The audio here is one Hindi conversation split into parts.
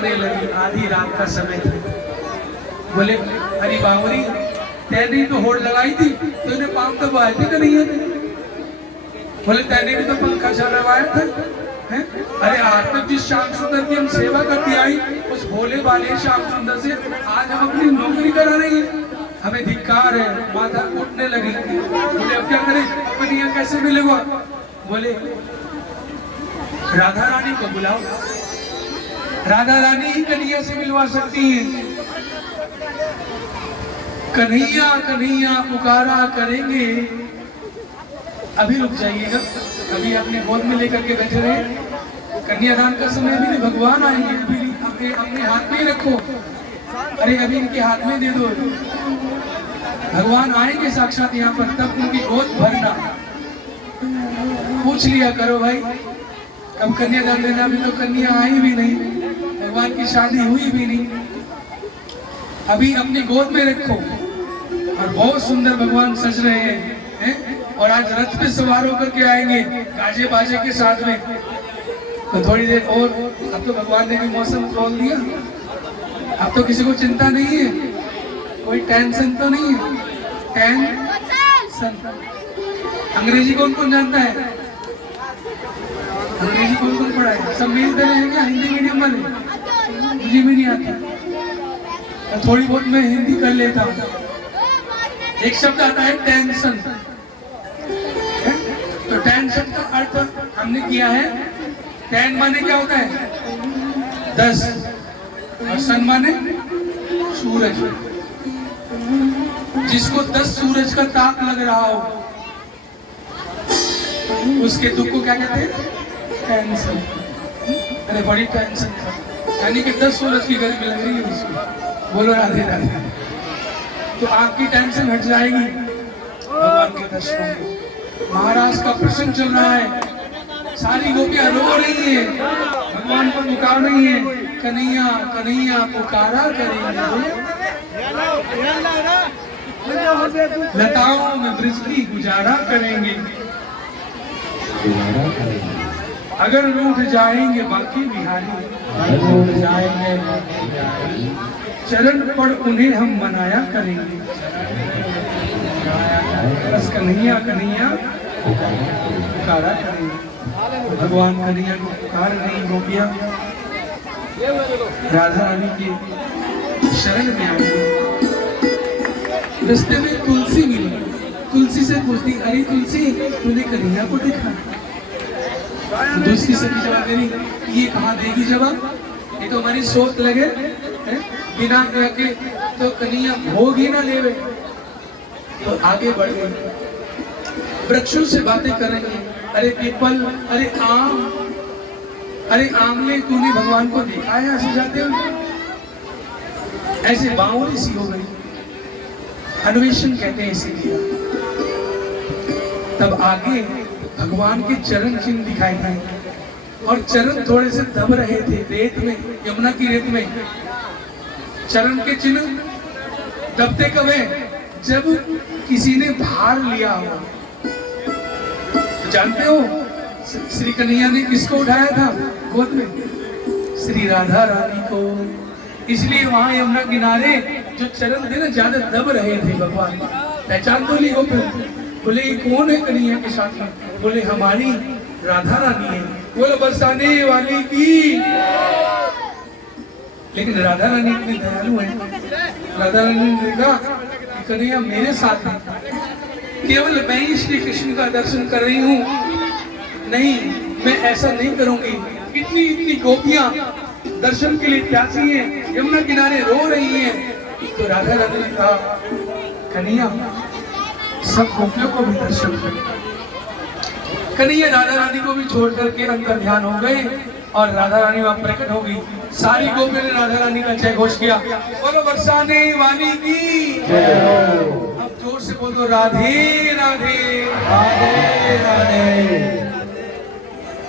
होने लगी। आधी रात का समय था। बोले अरे बावरी तैने तो होड़ लगाई थी, तो इन्हें पाँव दबाए थे कि नहीं है? बोले तैने भी तो पंखा चलवाया था। हैं? अरे आज तक जिस श्याम सुंदर की हम सेवा करती आई, उस भोले भाले श्याम सुंदर से आज हम अपनी नौकरी करा रही है। हमें धिक्कार है। माथा कूटने लगी। बोले अब क्या करें, अपनी यहाँ कैसे मिलेगा? बोले राधा रानी को बुलाओ, राधा रानी ही कन्हैया से मिलवा सकती हैं। कन्हैया कन्हैया पुकारा करेंगे। अभी रुक जाइएगा, अभी अपने गोद में लेकर के बैठे रहे। कन्यादान का समय भी नहीं, भगवान आएंगे। अभी अपने हाथ में ही रखो। अरे अभी इनके हाथ में दे दो। भगवान आएंगे साक्षात यहाँ पर, तब उनकी गोद भरना। पूछ लिया करो भाई, कब कन्यादान देना? अभी तो कन्या आई भी नहीं, भगवान की शादी हुई भी नहीं। अभी अपनी गोद में रखो। और बहुत सुंदर भगवान सज रहे हैं। और आज रथ पे सवार होकर के आएंगे गाजे बाजे के साथ में। तो थोड़ी देर और, अब तो भगवान ने भी मौसम खोल दिया। अब तो किसी को चिंता नहीं है, कोई टेंशन तो नहीं है। टेंशन अंग्रेजी कौन कौन जानता है? अंग्रेजी कौन कौन पढ़ा है? सब मिलते हैं क्या? हिंदी मीडियम वाले? मुझे भी नहीं आता, तो थोड़ी बहुत मैं हिंदी कर लेता हूँ। एक शब्द आता है टेंशन। तो टेंशन का अर्थ हमने किया है, टेन माने क्या होता है? 10, और सन माने सूरज। जिसको 10 सूरज का ताप लग रहा हो, उसके दुख को क्या कहते हैं? टेंशन। अरे बड़ी टेंशन था, यानी कि 10 सूरज की गर्मी लग रही है उसको। बोलो राधे राधे। तो आपकी टेंशन हट जाएगी भगवान के दर्शन में। महाराज का प्रसंग चल रहा है, सारी गोपियां रो रही है, भगवान को पुकार रही है। कन्हैया कन्हैया पुकारा करेंगे, लताओं में ब्रज की गुजारा करेंगे। अगर रूठ जाएंगे बाकी बिहारी, रूठ जाएंगे चरण पर उन्हें हम मनाया करेंगे। बस कन्हैया कन्हैया पुकारा करेंगे। भगवान कन्हैया को पुकार रही गोपियां राधा रानी के शरण में आई। रास्ते में तुलसी मिली, तुलसी से पूछती, अरे तुलसी तूने कन्हैया को देखा? दूसरी से जवाब दे रही, ये कहाँ देगी जवाब? ये तो हमारी सोच लगे बिना के तो कन्हैया भोग ही ना लेवे। तो आगे बढ़ गए, वृक्षों से बातें करेंगे। अरे पीपल, अरे आम, अरे आमले तूने भगवान को देखा है ऐसे जाते हुए? ऐसे बावली सी हो गई। अन्वेषण कहते हैं इसीलिए। तब आगे भगवान के चरण चिन्ह दिखाई दिए, और चरण थोड़े से दब रहे थे रेत में, यमुना की रेत में। चरण के चिन्ह दबते कब है? जब किसी ने भार लिया हो। जानते हो श्री कन्हैया ने किसको उठाया था गोद में? श्री राधा रानी को। इसलिए वहां यमुना किनारे जो चरण थे ना, ज्यादा दब रहे थे भगवान। पहचान तो ली गोपी। बोले ये कौन है कन्हैया के साथ में? बोले हमारी राधा रानी है। बोलो बरसाने वाली की। लेकिन राधा रानी इतनी दयालु है, राधा रानी ने देखा कि कन्हैया मेरे साथ है, केवल मैं ही श्री कृष्ण का दर्शन कर रही हूँ, नहीं मैं ऐसा नहीं करूंगी। इतनी इतनी गोपियां दर्शन के लिए प्यासी हैं, यमुना किनारे रो रही हैं। तो राधा रानी ने कहा कन्हैया सब गोपियों को भी दर्शन कर। कन्हैया राधा रानी को भी छोड़ करके अंतर ध्यान हो गए, और राधा रानी वहां प्रकट हो गई। सारी गोपियों ने राधा रानी का जय घोष किया। बोलो बरसाने वाली की। अब जोर से बोलो राधे राधे राधे राधे।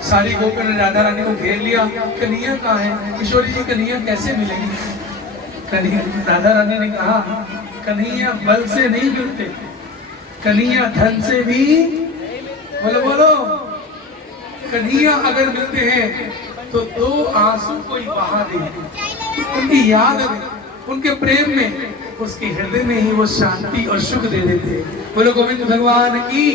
सारी गोपियों ने राधा रानी को घेर लिया। कन्हैया कहाँ है? किशोरी जी कन्हैया कैसे मिलेगी? कन्हैया, राधा रानी ने कहा कन्हैया बल से नहीं मिलते, कन्हैया धन से भी। बोलो बोलो, कन्हैया अगर मिलते हैं तो दो आंसू कोई बहा दे, उनकी याद में, उनके प्रेम में, उसके हृदय में ही वो शांति और सुख दे देते। बोलो गोविंद भगवान की।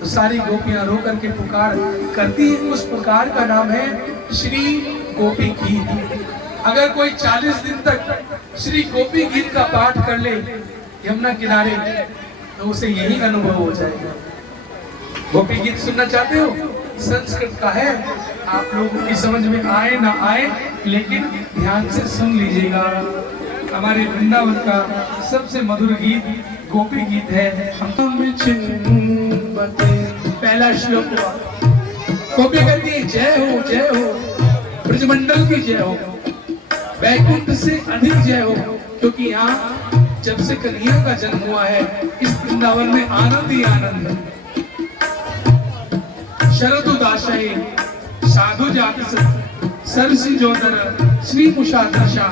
तो सारी गोपियां रो करके पुकार करती है, उस पुकार का नाम है श्री गोपी गीत। अगर कोई 40 दिन तक श्री गोपी गीत का पाठ कर ले यमुना किनारे, तो उसे यही अनुभव हो जाएगा। गोपी गीत सुनना चाहते हो? संस्कृत का है, आप लोगों की समझ में आए ना आए, लेकिन ध्यान से सुन लीजिएगा। हमारे वृंदावन का सबसे मधुर गीत गोपी गीत है। हम पहला श्लोक हुआ, गोपी कहती है जय हो ब्रजमंडल की जय हो, वैकुंठ से अधिक जय हो, क्योंकि यहाँ जब से कन्हैया का जन्म हुआ है इस वृंदावन में आनंद ही आनंद है। शरदु दाशय साधु जात सरसी जोदर श्री मुषादर्शा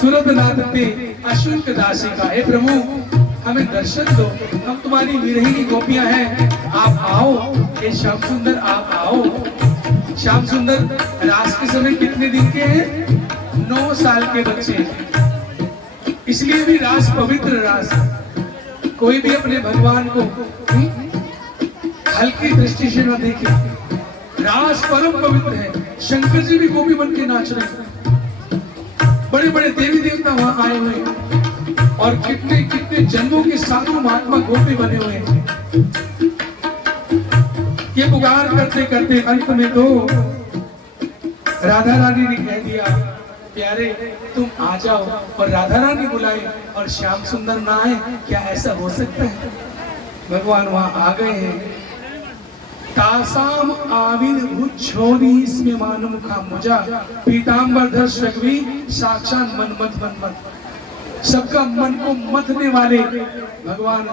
सुरत नादते अशुल्क दासिका। हे प्रभु हमें दर्शन दो, हम तुम्हारी विरहिणी गोपियां हैं, आप आओ। हे श्याम सुंदर आप आओ। श्याम सुंदर रास के समय कितने दिन के हैं? 9 साल के बच्चे हैं, इसलिए भी रास पवित्र रास है। कोई भी अपने भगवान को हल्की दृष्टि से न देखे, रास परम पवित्र है। शंकर जी भी गोपी बन के नाच रहे हैं, बड़े बड़े देवी देवता वहां आए हुए हैं, और कितने कितने जन्मों के साधु महात्मा गोपी बने हुए हैं। ये पुकार करते करते अंत में तो राधा रानी ने कह दिया प्यारे तुम आ जाओ, और राधा रानी बुलाए और श्याम सुंदर ना आए, क्या ऐसा हो सकता है? भगवान वहां आ गए हैं। तासाम आविर्भूच्छोरी इसमें मानमुखा मुजा पीतांबरधर शग्वी साक्षात मनमथ। सबका मन को मथने वाले भगवान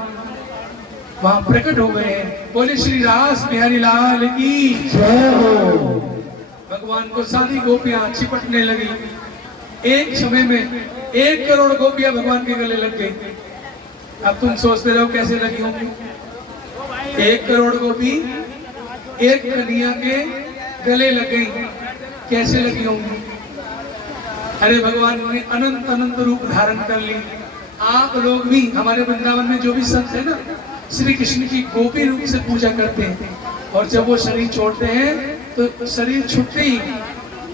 वहां प्रकट हो गए हैं। बोले श्री रास बिहारी लाल की जय हो। भगवान को सारी गोपियां चिपटने लगी। एक समय में 1 करोड़ गोपियां भगवान के गले लग गई। अब तुम सोचते रहो कैसे लगी होंगी? 1 करोड़ गोपी एक कन्हैया के गले लग गई, कैसे लगी होंगी? अरे भगवान ने अनंत अनंत रूप धारण कर ली। आप लोग भी हमारे वृंदावन में जो भी संत है ना, श्री कृष्ण की गोपी रूप से पूजा करते हैं, और जब वो शरीर छोड़ते हैं तो शरीर छूटते ही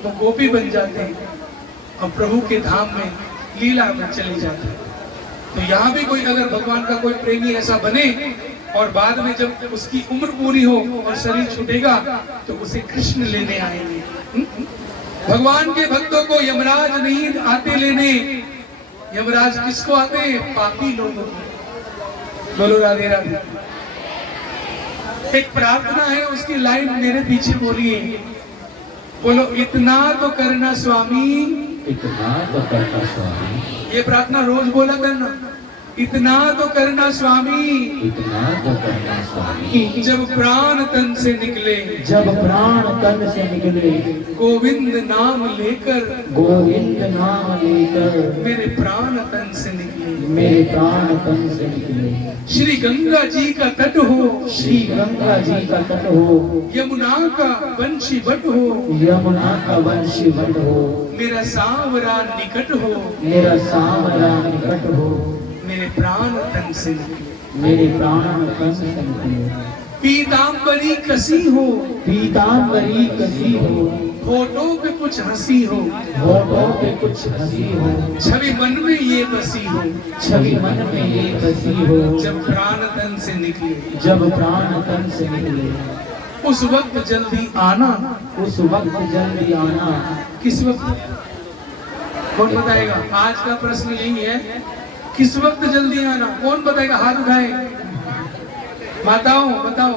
वो गोपी बन जाते हैं और प्रभु के धाम में लीला में चले जाते हैं। तो यहाँ भी कोई अगर भगवान का कोई प्रेमी ऐसा बने और बाद में जब उसकी उम्र पूरी हो और शरीर छूटेगा तो उसे कृष्ण लेने आएंगे। भगवान के भक्तों को यमराज नहीं आते लेने। यमराज किसको आते हैं? पापी लोगों को। बोलो राधे राधे। एक प्रार्थना है, उसकी लाइन मेरे पीछे बोलिए। बोलो इतना तो करना स्वामी, इतना तो करना स्वामी। ये प्रार्थना रोज बोला करना। इतना तो करना स्वामी, इतना तो करना स्वामी। जब प्राण तन से निकले, जब प्राण तन से निकले, गोविंद नाम लेकर, गोविंद नाम लेकर, मेरे प्राण तन से निकले, मेरे प्राण तन से निकले। श्री गंगा जी का तट हो, श्री गंगा जी का तट हो, यमुना का वंशी वट हो, यमुना का वंशी वट हो, मेरा सांवरा निकट हो, मेरा सांवरा निकट हो, मेरे प्राण तन से निकले, मेरे प्राण तन से निकले। पीतांबरी कसी हो, पीतांबरी कसी हो, होठों पे कुछ हंसी हो, होठों पे कुछ हंसी हो, छवि मन में ये बसी हो, छवि मन में ये बसी हो, जब प्राण तन से निकले, जब प्राण तन से निकले, उस वक्त जल्दी आना, उस वक्त जल्दी आना। किस वक्त? कौन बताएगा? आज का प्रश्न यही है, किस वक्त जल्दी आना? कौन बताएगा? हाथ उठाए। माताओं बताओ।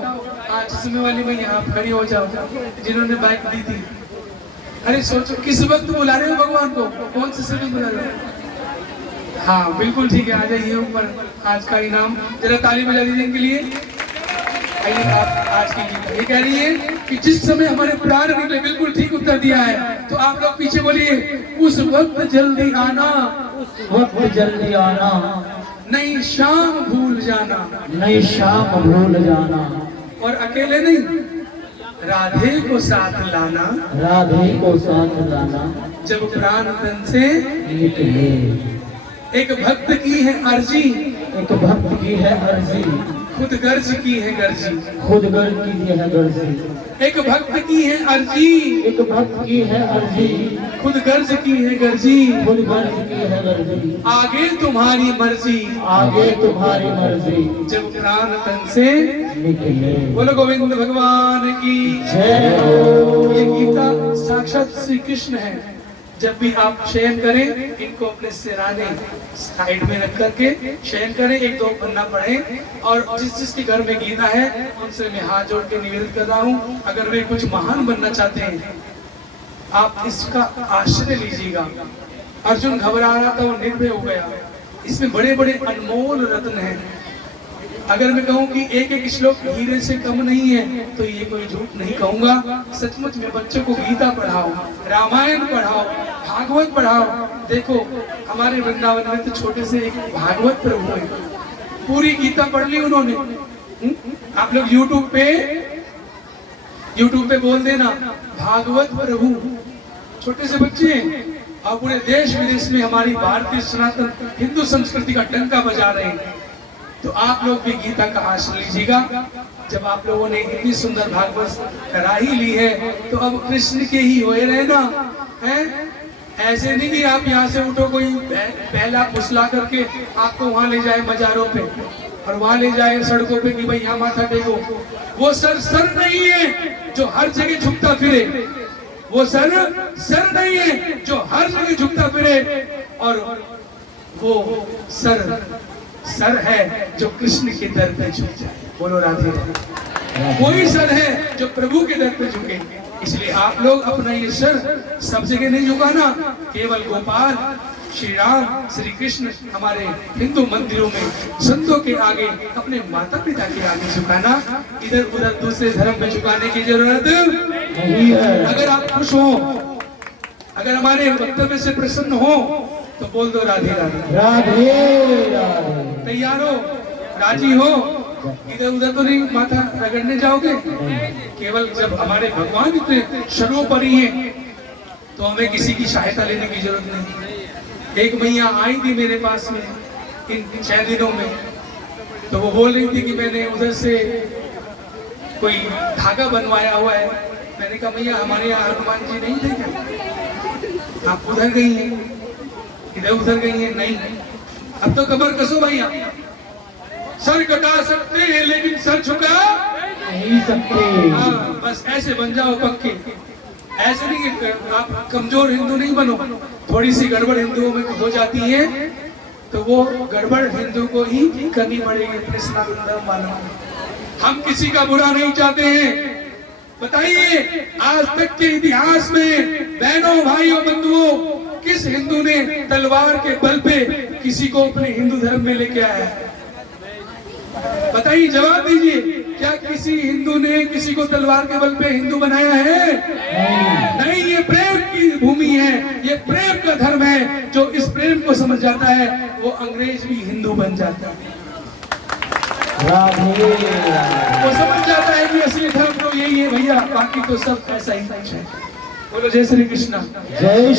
आज चश्मे वाली मैया आप खड़ी हो जाओ, जिन्होंने बाइक दी थी। अरे सोचो किस वक्त बुला रहे हो भगवान को? कौन से समय बुला रहे हो? हाँ बिल्कुल ठीक है, आ जाइए ऊपर। आज का इनाम जरा ताली बजा दीजिए इनके लिए। आइए आप आज की गीता ये कह रही है कि जिस समय हमारे प्राण निकले, बिल्कुल ठीक उत्तर दिया है। तो आप लोग पीछे बोलिए, उस वक्त जल्दी आना, उस वक्त जल्दी आना, नहीं शाम भूल जाना। नहीं शाम भूल जाना। और अकेले नहीं, राधे को साथ लाना, राधे को साथ लाना, जब प्राण तन से निकले। एक भक्त की है अर्जी, एक भक्त की है अर्जी, खुद गर्ज की है गर्जी। खुद गर्ज की है गर्जी। एक भक्त की है अर्जी, एक भक्त की है अर्जी, खुद गर्ज की है गर्जी। खुद गर्ज की है गर्जी। आगे तुम्हारी मर्जी, आगे तुम्हारी मर्जी, जब प्राण तन से निकले। बोलो गोविंद भगवान की जय हो। ये गीता साक्षात श्री कृष्ण है। जब भी आप शयन करें, इनको अपने सिराने साइड में रख करके शयन करें, एक दो पन्ना पढ़ें। और जिस जिसके घर में गीता है उनसे मैं हाथ जोड़ के निवेदन कर रहा हूँ, अगर वे कुछ महान बनना चाहते हैं आप इसका आश्रय लीजिएगा। अर्जुन घबरा रहा था, वो निर्भय हो गया। इसमें बड़े बड़े अनमोल रत्न हैं। अगर मैं कहूँ कि एक एक श्लोक हीरे से कम नहीं है तो ये कोई झूठ नहीं कहूंगा। सचमुच में बच्चों को गीता पढ़ाओ, रामायण पढ़ाओ, भागवत पढ़ाओ। देखो हमारे वृंदावन में तो छोटे से एक भागवत प्रभु है, पूरी गीता पढ़ ली उन्होंने। आप लोग यूट्यूब पे बोल देना भागवत प्रभु, छोटे से बच्चे हैं और पूरे देश विदेश में हमारी भारतीय सनातन हिंदू संस्कृति का डंका बजा रहे हैं। तो आप लोग भी गीता का आश्रय लीजिएगा। जब आप लोगों ने इतनी सुंदर भागवत करा ही ली है तो अब कृष्ण के ही होए रहना है। ऐसे नहीं कि आप यहाँ से उठो, कोई पहला फुसला करके आपको वहां ले जाए मजारों पे और वहां ले जाए सड़कों पे कि भाई यहाँ माथा टेको। वो सर नहीं है जो हर जगह झुकता फिरे। वो सर नहीं है जो हर जगह झुकता फिरे। और वो सर है जो कृष्ण के दर पे झुक जाए। बोलो राधे राधे। कोई सर है जो प्रभु के दर पे झुके। इसलिए आप लोग अपना ये सर सब जगह नहीं झुकाना, केवल गोपाल श्री राम श्री कृष्ण हमारे हिंदू मंदिरों में संतों के आगे, अपने माता पिता के आगे झुकाना। इधर उधर दूसरे धर्म में झुकाने की जरूरत नहीं है। अगर आप खुश हो, अगर हमारे वक्तव्य से प्रसन्न हो तो बोल दो राधे राधे। राधे राधे। तैयार हो, राजी हो, इधर उधर तो नहीं माथा रगड़ने जाओगे। केवल जब हमारे भगवान इतने सर्वोपरि हैं तो हमें किसी की सहायता लेने की जरूरत नहीं। एक मैया आई थी मेरे पास में इन 6 दिनों में, तो वो बोल रही थी कि मैंने उधर से कोई धागा बनवाया हुआ है। मैंने कहा मैया हमारे यहाँ हनुमान जी नहीं थे क्या? आप उधर गई हैं, इधर उधर गई हैं? नहीं। अब तो कमर कसो भैया, सर कटा सकते हैं लेकिन सर झुका नहीं सकते। हाँ, बस ऐसे बन जाओ पक्के। ऐसे नहीं कि आप कमजोर हिंदू नहीं बनो। थोड़ी सी गड़बड़ हिंदुओं में हो जाती है तो वो गड़बड़ हिंदू को ही करनी पड़ेगी अपने सनातन धर्म वालों। हम किसी का बुरा नहीं चाहते हैं। बताइए आज तक के इतिहास में बहनों भाइयों बंधुओं किस हिंदू ने तलवार के बल पे किसी को अपने हिंदू धर्म में लेके आया है? बताइए, जवाब दीजिए। क्या किसी हिंदू ने किसी को तलवार के बल पे हिंदू बनाया है? नहीं। ये प्रेम की भूमि है, ये प्रेम का धर्म है। जो इस प्रेम को समझ जाता है वो अंग्रेज भी हिंदू बन जाता है। वो समझ जाता है कि असली धर्म तो यही है भैया, बाकी तो सब ऐसा ही है। बोलो जय श्री कृष्णा। जय